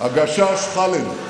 הגשש חאלד.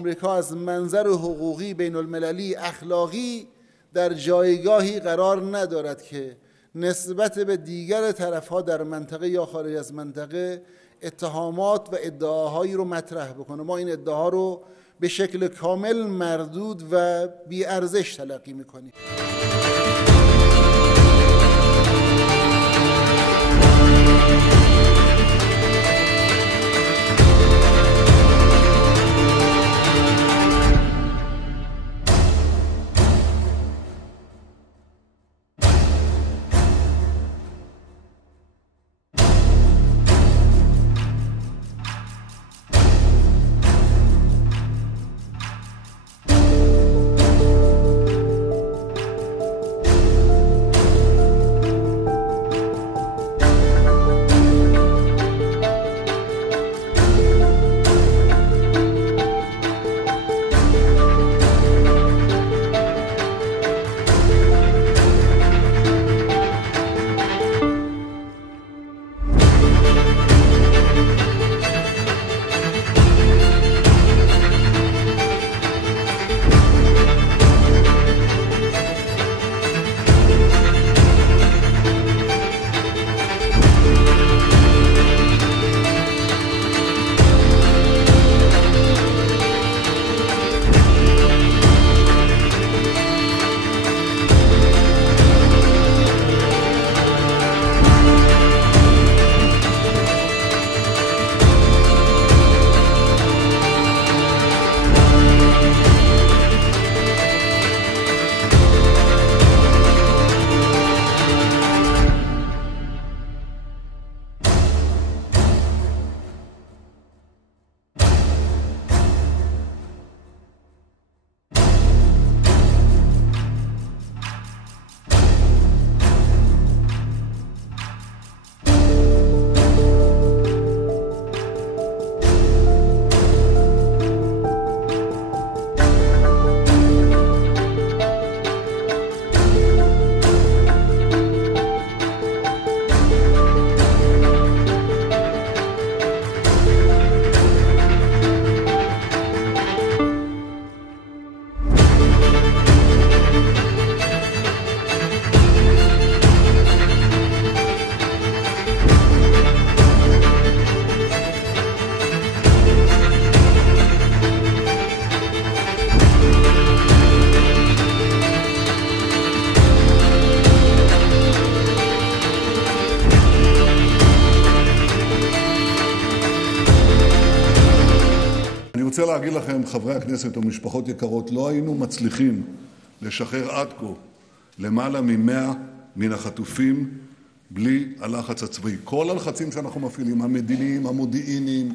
آمریکا از منظر حقوقی بین المللی اخلاقی در جایگاهی قرار ندارد که نسبت به دیگر طرفها در منطقه یا خارج از منطقه اتهامات و ادعاهایی رو مطرح بکنه. ما این ادعاها رو به شکل کامل مردود و بی‌ارزش تلقی میکنیم. רוצה להגיד לכם, חברי הכנסת ומשפחות יקרות, לא היינו מצליחים לשחרר עד כה למעלה מ100 מן החטופים בלי הלחץ הצבאי. כל הלחצים שאנחנו מפעילים, המדיניים, המודיעיניים,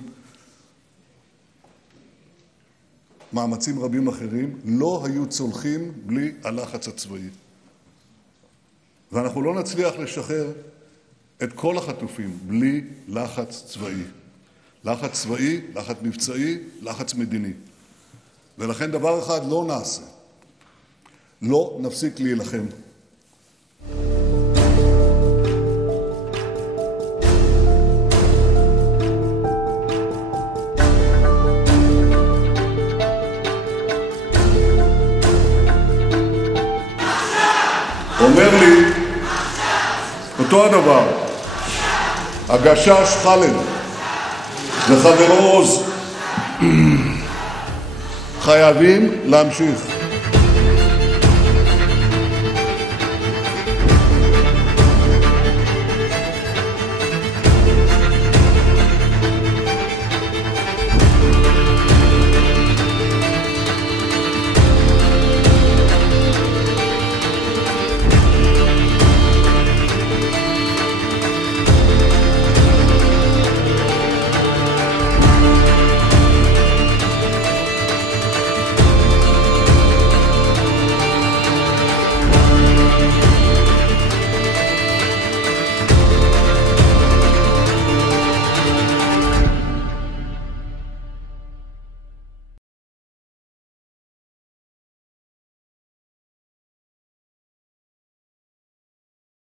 מאמצים רבים אחרים, לא היו צולחים בלי הלחץ הצבאי. ואנחנו לא נצליח לשחרר את כל החטופים בלי לחץ צבאי. לחץ צבאי, לחץ מבצעי, לחץ מדיני. ולכן דבר אחד לא נעשה. לא נפסיק להילחם. אומר לי אותו הדבר הגשש חלד וחברו עוז. חייבים להמשיך.